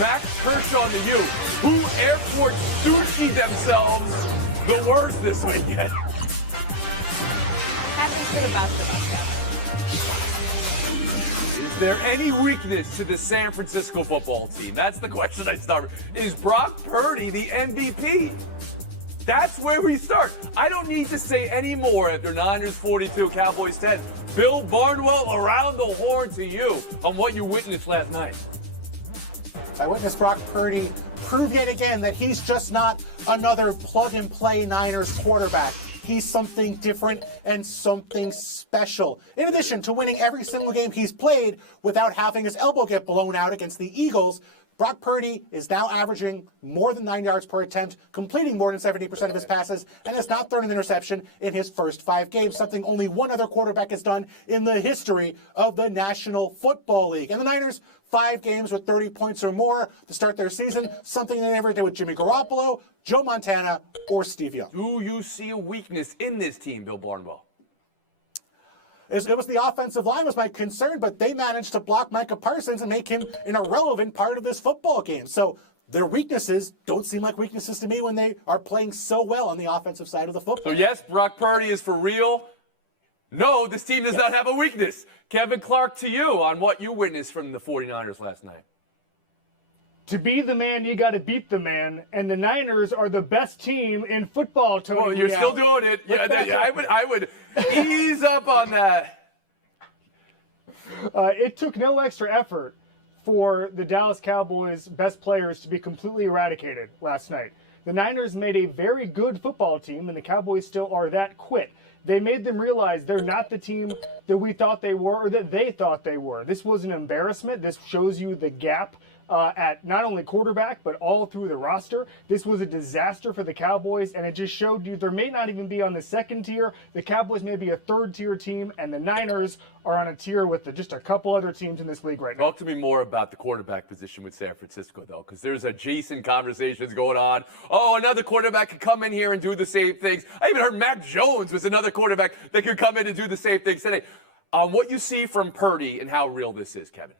Max Kershaw to you. Who airport sushi themselves the worst this weekend? Happens to the best of us, Is there any weakness to the San Francisco football team? That's the question I start with. Is Brock Purdy the MVP? That's where we start. I don't need to say any more after Niners 42, Cowboys 10. Bill Barnwell, around the horn to you on what you witnessed last night. I witnessed Brock Purdy prove yet again that he's just not another plug-and-play Niners quarterback. He's something different and something special. In addition to winning every single game he's played without having his elbow get blown out against the Eagles, Brock Purdy is now averaging more than 9 yards per attempt, completing more than 70% of his passes, and has not thrown an interception in his first 5 games, something only one other quarterback has done in the history of the National Football League. And the Niners, 5 games with 30 points or more to start their season, something they never did with Jimmy Garoppolo, Joe Montana, or Steve Young. Do you see a weakness in this team, Bill Barnwell? It was the offensive line was my concern, but they managed to block Micah Parsons and make him an irrelevant part of this football game. So their weaknesses don't seem like weaknesses to me when they are playing so well on the offensive side of the football. So yes, Brock Purdy is for real. No, this team does not have a weakness. Kevin Clark, to you on what you witnessed from the 49ers last night. To be the man, you got to beat the man, and the Niners are the best team in football, Tony. Well, you're still doing it. Yeah, I would ease up on that. It took no extra effort for the Dallas Cowboys' best players to be completely eradicated last night. The Niners made a very good football team, and the Cowboys still are that quit. They made them realize they're not the team that we thought they were or that they thought they were. This was an embarrassment. This shows you the gap at not only quarterback, but all through the roster. This was a disaster for the Cowboys, and it just showed you there may not even be on the second tier. The Cowboys may be a third-tier team, and the Niners are on a tier with just a couple other teams in this league right now. Talk to me more about the quarterback position with San Francisco, though, because there's adjacent conversations going on. Oh, another quarterback could come in here and do the same things. I even heard Mac Jones was another quarterback that could come in and do the same things today. What you see from Purdy and how real this is, Kevin?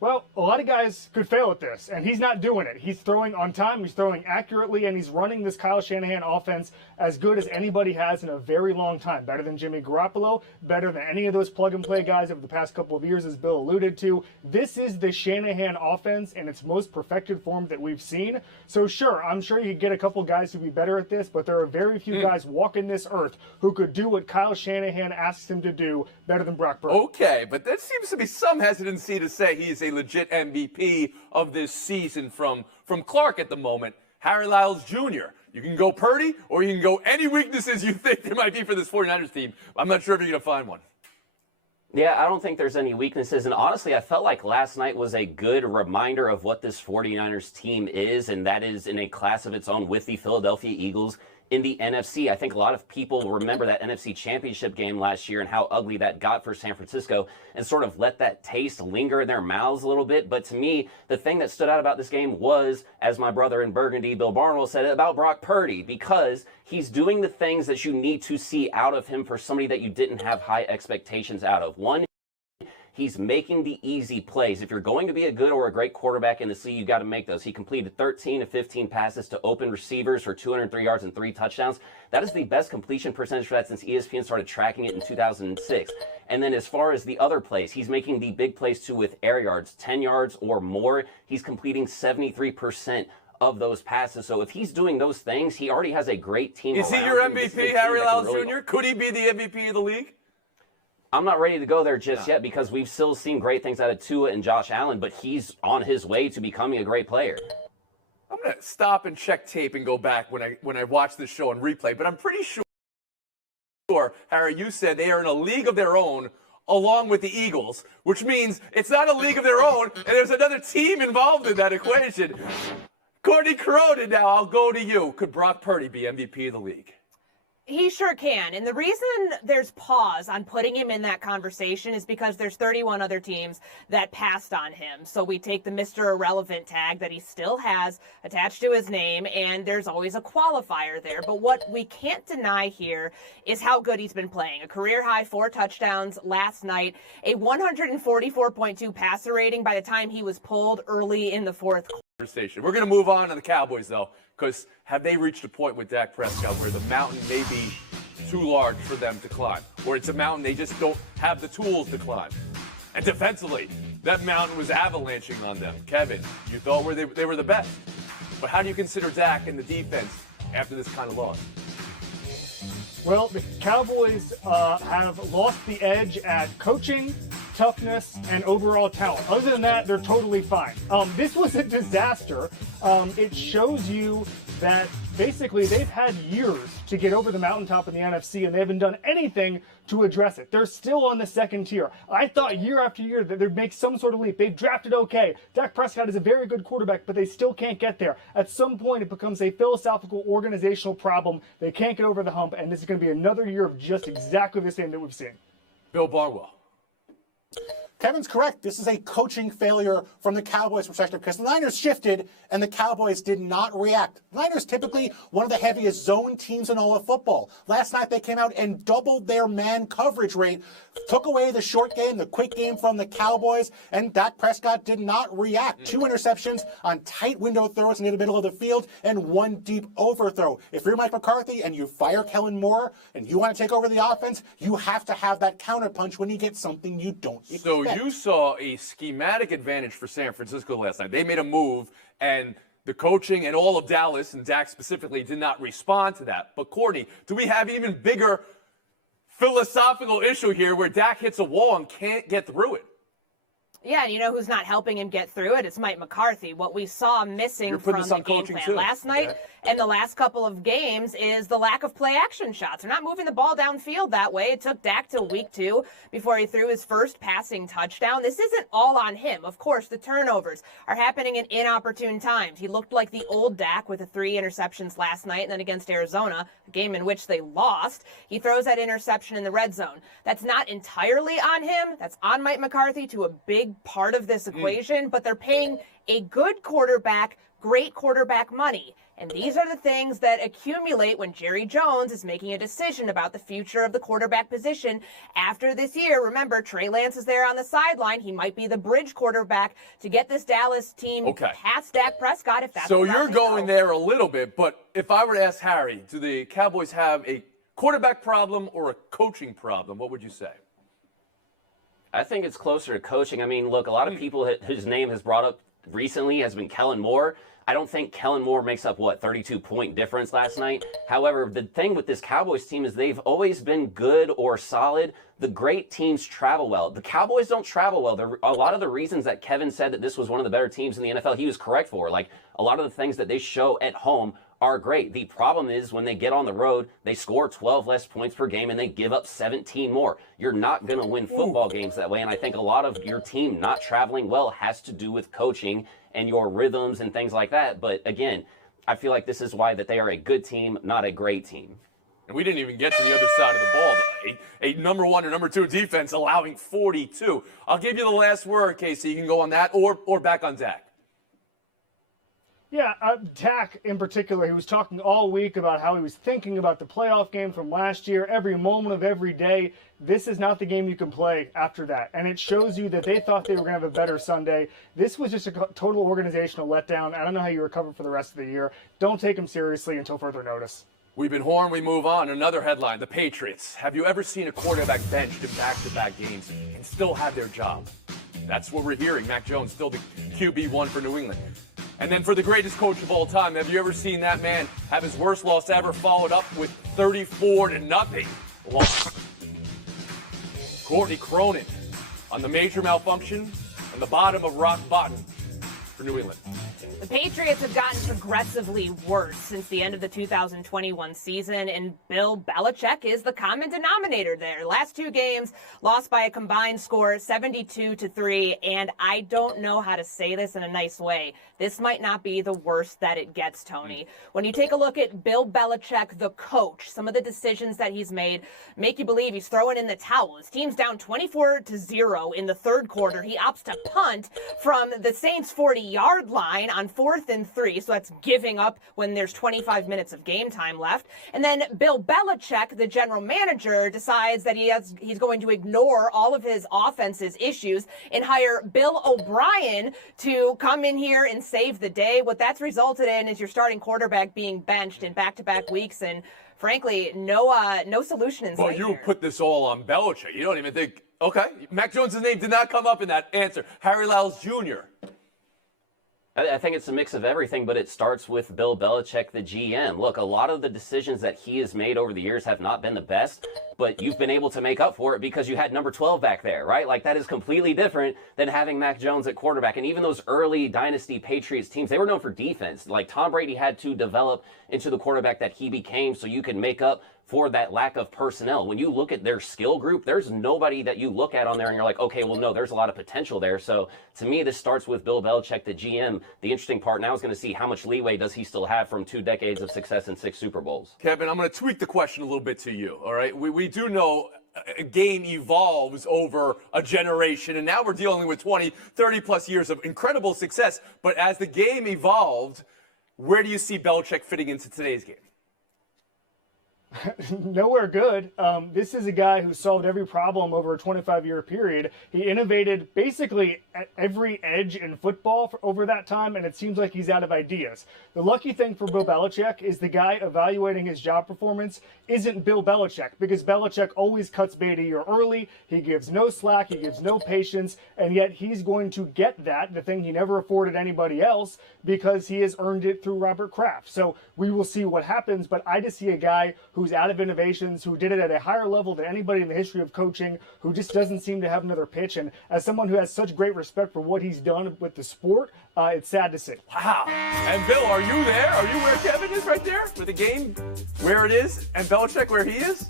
Well, a lot of guys could fail at this, and he's not doing it. He's throwing on time, he's throwing accurately, and he's running this Kyle Shanahan offense as good as anybody has in a very long time. Better than Jimmy Garoppolo, better than any of those plug-and-play guys over the past couple of years, as Bill alluded to. This is the Shanahan offense in its most perfected form that we've seen. So sure, I'm sure you could get a couple guys who'd be better at this, but there are very few guys walking this earth who could do what Kyle Shanahan asks him to do better than Brock Purdy. Okay, but there seems to be some hesitancy to say he's a legit MVP of this season from Clark at the moment. Harry Lyles Jr. You can go Purdy, or you can go any weaknesses you think there might be for this 49ers team. I'm not sure if you're going to find one. Yeah, I don't think there's any weaknesses. And honestly, I felt like last night was a good reminder of what this 49ers team is, and that is in a class of its own with the Philadelphia Eagles in the NFC. I think a lot of people remember that NFC Championship game last year and how ugly that got for San Francisco and sort of let that taste linger in their mouths a little bit. But to me, the thing that stood out about this game was, as my brother in Burgundy, Bill Barnwell, said, about Brock Purdy, because he's doing the things that you need to see out of him for somebody that you didn't have high expectations out of. One, he's making the easy plays. If you're going to be a good or a great quarterback in the league, you got to make those. He completed 13 of 15 passes to open receivers for 203 yards and 3 touchdowns. That is the best completion percentage for that since ESPN started tracking it in 2006. And then as far as the other plays, he's making the big plays too with air yards, 10 yards or more. He's completing 73% of those passes. So if he's doing those things, he already has a great team. Is he your MVP, Harry Lyles Jr.? Could he be the MVP of the league? I'm not ready to go there just yet because we've still seen great things out of Tua and Josh Allen, but he's on his way to becoming a great player. I'm going to stop and check tape and go back when I watch this show and replay, but I'm pretty sure, Harry, you said they are in a league of their own along with the Eagles, which means it's not a league of their own, and there's another team involved in that equation. Courtney Cronin, now I'll go to you. Could Brock Purdy be MVP of the league? He sure can. And the reason there's pause on putting him in that conversation is because there's 31 other teams that passed on him. So we take the Mr. Irrelevant tag that he still has attached to his name, and there's always a qualifier there. But what we can't deny here is how good he's been playing. A career-high 4 touchdowns last night, a 144.2 passer rating by the time he was pulled early in the fourth quarter. We're going to move on to the Cowboys, though, because have they reached a point with Dak Prescott where the mountain may be too large for them to climb, or it's a mountain they just don't have the tools to climb? And defensively, that mountain was avalanching on them. Kevin, you thought they were the best, but how do you consider Dak and the defense after this kind of loss? Well, the Cowboys have lost the edge at coaching, toughness, and overall talent. Other than that, they're totally fine. This was a disaster. It shows you that basically they've had years to get over the mountaintop in the NFC, and they haven't done anything to address it. They're still on the second tier. I thought year after year that they'd make some sort of leap. They've drafted okay. Dak Prescott is a very good quarterback, but they still can't get there. At some point, it becomes a philosophical, organizational problem. They can't get over the hump, and this is going to be another year of just exactly the same that we've seen. Bill Barnwell. Kevin's correct. This is a coaching failure from the Cowboys' perspective because the Niners shifted and the Cowboys did not react. The Niners typically one of the heaviest zone teams in all of football. Last night they came out and doubled their man coverage rate, took away the short game, the quick game from the Cowboys, and Dak Prescott did not react. 2 interceptions on tight window throws in the middle of the field and 1 deep overthrow. If you're Mike McCarthy and you fire Kellen Moore and you want to take over the offense, you have to have that counterpunch when you get something you don't expect. So you saw a schematic advantage for San Francisco last night. They made a move, and the coaching and all of Dallas, and Dak specifically, did not respond to that. But, Courtney, do we have even bigger philosophical issue here where Dak hits a wall and can't get through it? Yeah, and you know who's not helping him get through it? It's Mike McCarthy. What we saw missing from the game plan last night and the last couple of games is the lack of play action shots. They're not moving the ball downfield that way. It took Dak till week 2 before he threw his first passing touchdown. This isn't all on him. Of course, the turnovers are happening in inopportune times. He looked like the old Dak with the 3 interceptions last night, and then against Arizona, a game in which they lost, he throws that interception in the red zone. That's not entirely on him. That's on Mike McCarthy to a big part of this equation, but they're paying a good quarterback great quarterback money. And these are the things that accumulate when Jerry Jones is making a decision about the future of the quarterback position after this year. Remember, Trey Lance is there on the sideline. He might be the bridge quarterback to get this Dallas team past Dak Prescott if that's so you're going there a little bit, but if I were to ask Harry, do the Cowboys have a quarterback problem or a coaching problem, what would you say? I think it's closer to coaching. I mean, look, a lot of people whose name has brought up recently has been Kellen Moore. I don't think Kellen Moore makes up, 32-point difference last night. However, the thing with this Cowboys team is they've always been good or solid. The great teams travel well. The Cowboys don't travel well. A lot of the reasons that Kevin said that this was one of the better teams in the NFL, he was correct for. Like, a lot of the things that they show at home are great. The problem is when they get on the road, they score 12 less points per game and they give up 17 more. You're not going to win football games that way. And I think a lot of your team not traveling well has to do with coaching and your rhythms and things like that. But again, I feel like this is why that they are a good team, not a great team. And we didn't even get to the other side of the ball, though. A number 1 or number 2 defense allowing 42. I'll give you the last word, Casey. You can go on that or back on Dak. Yeah, Dak in particular, he was talking all week about how he was thinking about the playoff game from last year, every moment of every day. This is not the game you can play after that. And it shows you that they thought they were going to have a better Sunday. This was just a total organizational letdown. I don't know how you recover for the rest of the year. Don't take them seriously until further notice. We've been horned. We move on. Another headline, the Patriots. Have you ever seen a quarterback benched in back-to-back games and still have their job? That's what we're hearing. Mac Jones still the QB1 for New England. And then for the greatest coach of all time, have you ever seen that man have his worst loss ever followed up with 34-0 loss? Courtney Cronin on the major malfunction on the bottom of rock bottom for New England. The Patriots have gotten progressively worse since the end of the 2021 season, and Bill Belichick is the common denominator there. Last 2 games lost by a combined score 72-3, and I don't know how to say this in a nice way. This might not be the worst that it gets, Tony. When you take a look at Bill Belichick, the coach, some of the decisions that he's made make you believe he's throwing in the towel. His team's down 24-0 in the third quarter. He opts to punt from the Saints' 40-yard line on 4th and 3, so that's giving up when there's 25 minutes of game time left. And then Bill Belichick, the general manager, decides that he's going to ignore all of his offense's issues and hire Bill O'Brien to come in here and save the day. What that's resulted in is your starting quarterback being benched in back-to-back weeks, and frankly, no solution in sight. Well, you here. put this all on Belichick. You don't even think, okay, Mac Jones' name did not come up in that answer. Harry Lyles Jr. I think it's a mix of everything, but it starts with Bill Belichick, the GM. Look, a lot of the decisions that he has made over the years have not been the best, but you've been able to make up for it because you had number 12 back there, right? Like, that is completely different than having Mac Jones at quarterback. And even those early dynasty Patriots teams, they were known for defense. Like, Tom Brady had to develop into the quarterback that he became so you can make up for that lack of personnel. When you look at their skill group, there's nobody that you look at on there and you're like, okay, well, no, there's a lot of potential there. So to me, this starts with Bill Belichick, the GM. The interesting part now is going to see how much leeway does he still have from 2 decades of success and 6 Super Bowls. Kevin, I'm going to tweak the question a little bit to you, all right? We do know a game evolves over a generation, and now we're dealing with 20, 30-plus years of incredible success. But as the game evolved, where do you see Belichick fitting into today's game? Nowhere good. This is a guy who solved every problem over a 25-year period. He innovated basically at every edge in football over that time, and it seems like he's out of ideas. The lucky thing for Bill Belichick is the guy evaluating his job performance isn't Bill Belichick, because Belichick always cuts bait a year early. He gives no slack. He gives no patience, and yet he's going to get that, the thing he never afforded anybody else, because he has earned it through Robert Kraft. So we will see what happens, but I just see a guy who's out of innovations, who did it at a higher level than anybody in the history of coaching, who just doesn't seem to have another pitch. And as someone who has such great respect for what he's done with the sport, it's sad to see. Wow. And Bill, are you there? Are you where Kevin is right there? With the game where it is and Belichick where he is?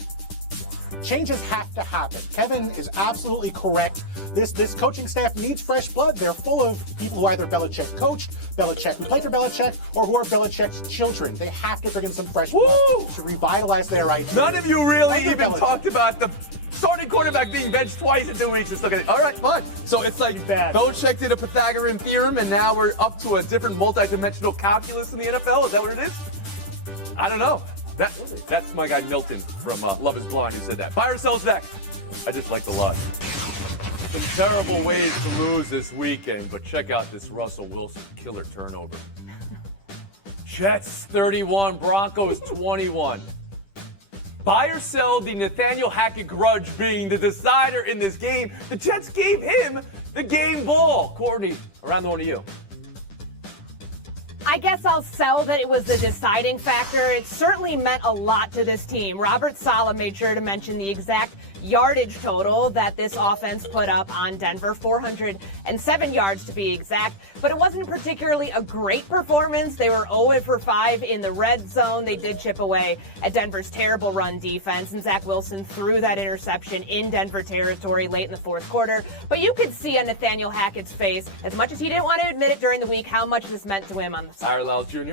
Changes have to happen. Kevin is absolutely correct. This coaching staff needs fresh blood. They're full of people who either Belichick coached, Belichick who played for Belichick, or who are Belichick's children. They have to bring in some fresh blood to revitalize their ideas. None of you really Under even Belichick. talked about the starting quarterback being benched twice in 2 weeks. Just look at it. All right, fine. So it's like Belichick did a Pythagorean theorem, and now we're up to a different multi-dimensional calculus in the NFL. Is that what it is? I don't know. That's my guy Milton from Love is Blind who said that. Buy or sell's next. I just liked a lot. Some terrible ways to lose this weekend, but check out this Russell Wilson killer turnover. Jets 31, Broncos 21. Buy or sell the Nathaniel Hackett grudge being the decider in this game. The Jets gave him the game ball. Courtney, around the horn to you. I guess I'll sell that it was the deciding factor. It certainly meant a lot to this team. Robert Saleh made sure to mention the exact yardage total that this offense put up on Denver, 407 yards to be exact. But it wasn't particularly a great performance. They were 0 for 5 in the red zone. They did chip away at Denver's terrible run defense, and Zach Wilson threw that interception in Denver territory late in the fourth quarter. But you could see on Nathaniel Hackett's face, as much as he didn't want to admit it during the week, how much this meant to him on the side. Harry Lyles Jr.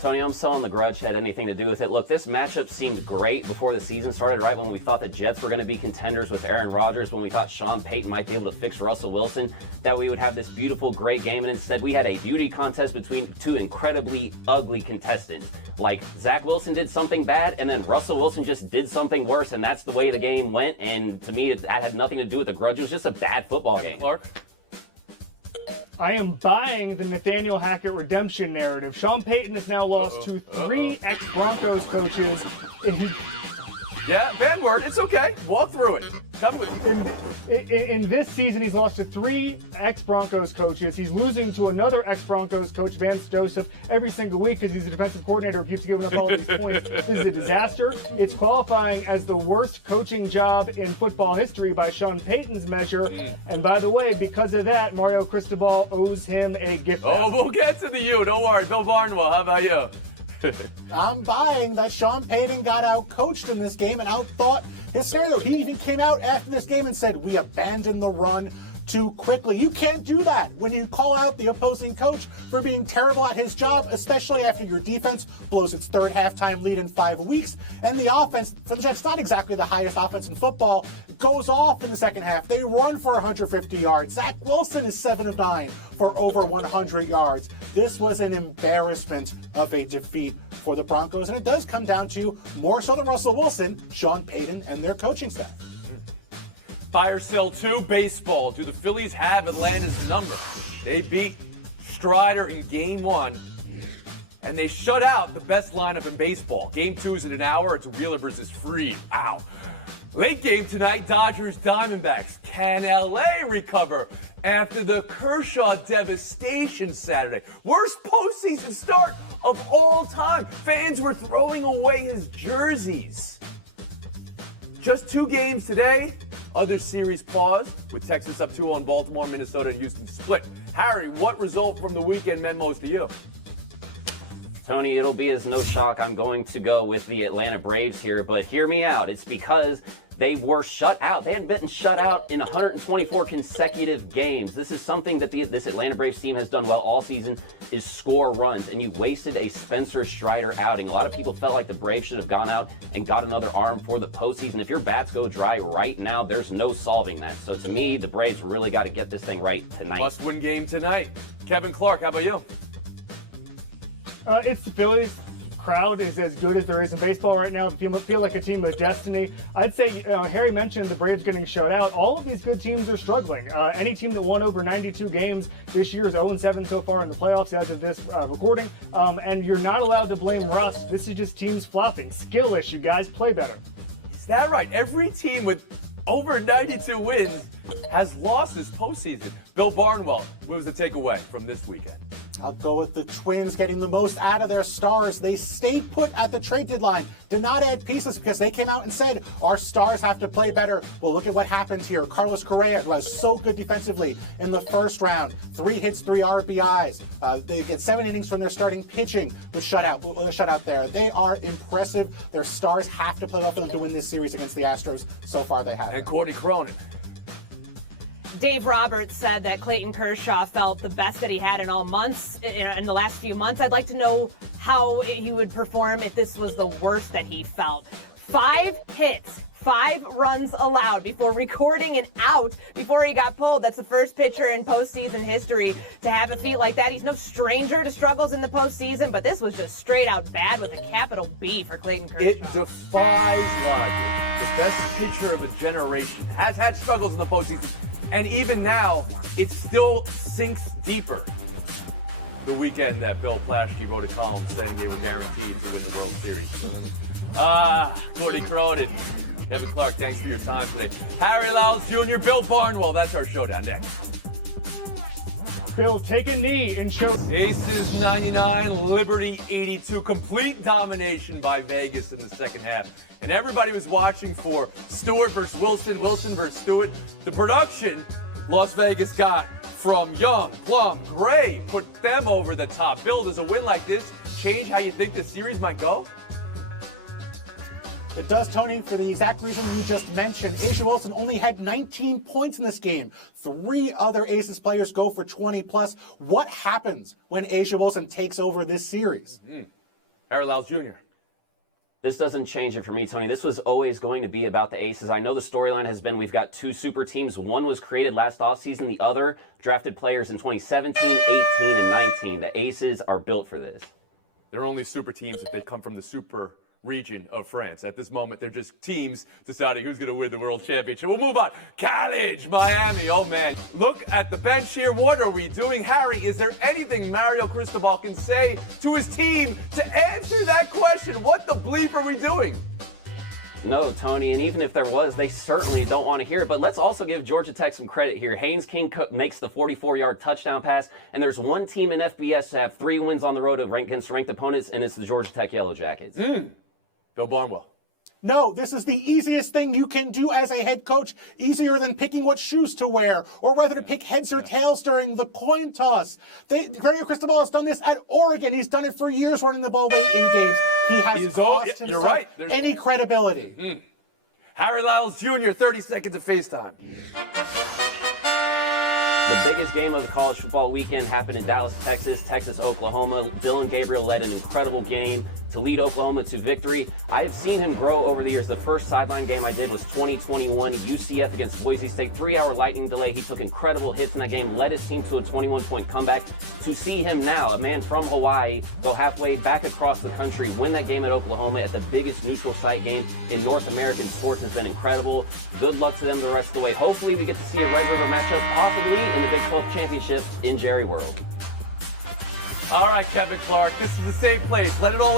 Tony, I'm selling the grudge had anything to do with it. Look, this matchup seemed great before the season started, right when we thought the Jets were going to be contenders with Aaron Rodgers, when we thought Sean Payton might be able to fix Russell Wilson, that we would have this beautiful, great game, and instead we had a beauty contest between 2 incredibly ugly contestants. Like, Zach Wilson did something bad, and then Russell Wilson just did something worse, and that's the way the game went, and to me, that had nothing to do with the grudge. It was just a bad football game. Clark? I am buying the Nathaniel Hackett redemption narrative. Sean Payton has now lost to 3 ex-Broncos coaches. And Yeah, bad word. It's okay. Walk through it. tell me what in this season, he's lost to 3 ex-Broncos coaches. He's losing to another ex-Broncos coach, Vance Joseph, every single week because he's a defensive coordinator who keeps giving up all these points. This is a disaster. It's qualifying as the worst coaching job in football history by Sean Payton's measure. And by the way, because of that, Mario Cristobal owes him a gift. Oh, we'll get to the you. Don't worry. Bill Barnwell, how about you? I'm buying that Sean Payton got out-coached in this game and outthought his scenario. He even came out after this game and said, we abandoned the run too quickly. You can't do that when you call out the opposing coach for being terrible at his job, especially after your defense blows its 3rd halftime lead in 5 weeks. And the offense, for the Jets, not exactly the highest offense in football, goes off in the second half. They run for 150 yards. Zach Wilson is 7 of 9 for over 100 yards. This was an embarrassment of a defeat for the Broncos, and it does come down to, more so than Russell Wilson, Sean Payton and their coaching staff. Fire Sale 2 baseball. Do the Phillies have Atlanta's number? They beat Strider in Game 1, and they shut out the best lineup in baseball. Game 2 is in an hour. It's Wheeler versus Fried. Wow. Late game tonight, Dodgers Diamondbacks. Can LA recover after the Kershaw devastation Saturday? Worst postseason start of all time. Fans were throwing away his jerseys. Just 2 games today. Other series paused, with Texas up 2 on Baltimore, Minnesota, and Houston split. Harry, what result from the weekend meant most to you? Tony, it'll be as no shock. I'm going to go with the Atlanta Braves here, but hear me out. It's because they were shut out. They hadn't been shut out in 124 consecutive games. This is something that this Atlanta Braves team has done well all season, is score runs, and you wasted a Spencer Strider outing. A lot of people felt like the Braves should have gone out and got another arm for the postseason. If your bats go dry right now, there's no solving that. So to me, the Braves really got to get this thing right tonight. Must-win game tonight. Kevin Clark, how about you? It's the Phillies. Crowd is as good as there is in baseball right now. Feel like a team of destiny. I'd say Harry mentioned the Braves getting shut out. All of these good teams are struggling. Any team that won over 92 games this year is 0-7 so far in the playoffs as of this recording. And you're not allowed to blame rust. This is just teams flopping. Skill issue, guys. Play better. Is that right? Every team with over 92 wins has lost this postseason. Bill Barnwell, what was the takeaway from this weekend? I'll go with the Twins getting the most out of their stars. They stayed put at the trade deadline, did not add pieces because they came out and said, our stars have to play better. Well, look at what happened here. Carlos Correa, who was so good defensively in the first round, 3 hits, 3 RBIs. They get 7 innings from their starting pitching with shutout there. They are impressive. Their stars have to play well for them to win this series against the Astros. So far, they have. And Courtney Cronin. Dave Roberts said that Clayton Kershaw felt the best that he had in all months, in the last few months. I'd like to know how he would perform if this was the worst that he felt. 5 hits, 5 runs allowed before recording an out before he got pulled. That's the first pitcher in postseason history to have a feat like that. He's no stranger to struggles in the postseason, but this was just straight out bad with a capital B for Clayton Kershaw. It defies logic. The best pitcher of a generation has had struggles in the postseason. And even now, it still sinks deeper. The weekend that Bill Plaschke wrote a column saying they were guaranteed to win the World Series. Courtney Cronin, Kevin Clark, thanks for your time today. Harry Lyles Jr., Bill Barnwell, that's our showdown next. Bill, take a knee and show. Aces 99, Liberty 82. Complete domination by Vegas in the second half. And everybody was watching for Stewart versus Wilson, Wilson versus Stewart. The production Las Vegas got from Young, Plum, Gray put them over the top. Bill, does a win like this change how you think the series might go? It does, Tony, for the exact reason you just mentioned. A'ja Wilson only had 19 points in this game. 3 other Aces players go for 20+. What happens when A'ja Wilson takes over this series? Harry Lyles Jr. This doesn't change it for me, Tony. This was always going to be about the Aces. I know the storyline has been we've got 2 super teams. One was created last offseason. The other drafted players in 2017, 18, and 19. The Aces are built for this. They're only super teams if they come from the super region of France. At this moment, they're just teams deciding who's going to win the World Championship. We'll move on. College, Miami. Oh, man. Look at the bench here. What are we doing? Harry, is there anything Mario Cristobal can say to his team to answer that question? What the bleep are we doing? No, Tony, and even if there was, they certainly don't want to hear it. But let's also give Georgia Tech some credit here. Haynes King makes the 44-yard touchdown pass, and there's one team in FBS to have 3 wins on the road against ranked opponents, and it's the Georgia Tech Yellow Jackets. Bill Barnwell. No, this is the easiest thing you can do as a head coach, easier than picking what shoes to wear or whether to pick heads or tails during the coin toss. Gregory Cristobal has done this at Oregon. He's done it for years running the ball late in games. He has cost himself any credibility. Harry Lyles Jr., 30 seconds of FaceTime. The biggest game of the college football weekend happened in Dallas, Texas, Oklahoma. Dylan Gabriel led an incredible game to lead Oklahoma to victory. I have seen him grow over the years. The first sideline game I did was 2021 UCF against Boise State. 3-hour lightning delay. He took incredible hits in that game, led his team to a 21-point comeback. To see him now, a man from Hawaii, go halfway back across the country, win that game at Oklahoma at the biggest neutral site game in North American sports has been incredible. Good luck to them the rest of the way. Hopefully we get to see a Red River matchup, possibly in the Big 12 Championship in Jerry World. All right, Kevin Clark, this is the same place. Let it all